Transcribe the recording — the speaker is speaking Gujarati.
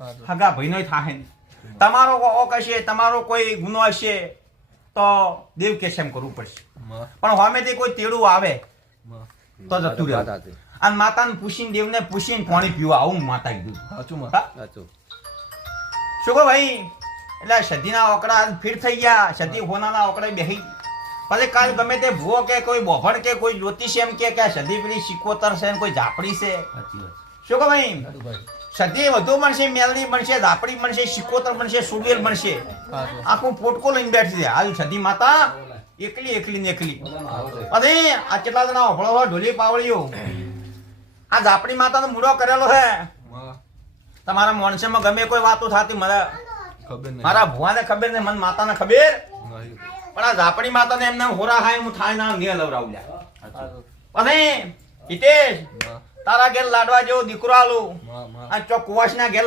હગા ભાઈનો થાય ને તમારો ઓક હશે તમારો કોઈ ગુનો હશે તો દેવ કેસમ કરવું પડશે પણ સામેથી કોઈ તેડું આવે તો જતું રહે અને માતાને પૂછીને દેવને પૂછીને પાણી પીવા આવું માતા કીધું શું કહો ભાઈ એટલે સધીના ઓકડા ફીર થઈ ગયા સધી હોનાના ઓકડા બેહી પછી કાલ ગમે તે ભૂવો કે કોઈ બોભણ કે કોઈ જ્યોતિષ એમ કે સધી પેલી સિકોતર છે કોઈ ઝાપડી છે શું કહો ભાઈ સધી વધુ બનશે મેલડી બનશે ઝાપડી બનશે સિકોતર બનશે સુબેર બનશે આખું પોટકો લઈને બેઠી છે હાલ સધી માતા એકલી ને એકલી પછી આ કેટલા જણા ઓભળો ઢોલી પાવળીઓ આ ઝાપડી માતાનો મૂળો કરેલો છે તમારા મોણસેમાં ગમે કોઈ વાતો થતી મારા ભુવાને ખબર ને મને માતાને ખબર પણ આ ઝાપડી માતાને એમને હોરા હાય હું થાય ના ને લવરાવલ્યા પછી હિતેશ તારા ઘેર લાડવા જેવો દીકરો આલું આ ચોક કુવાસના ઘેર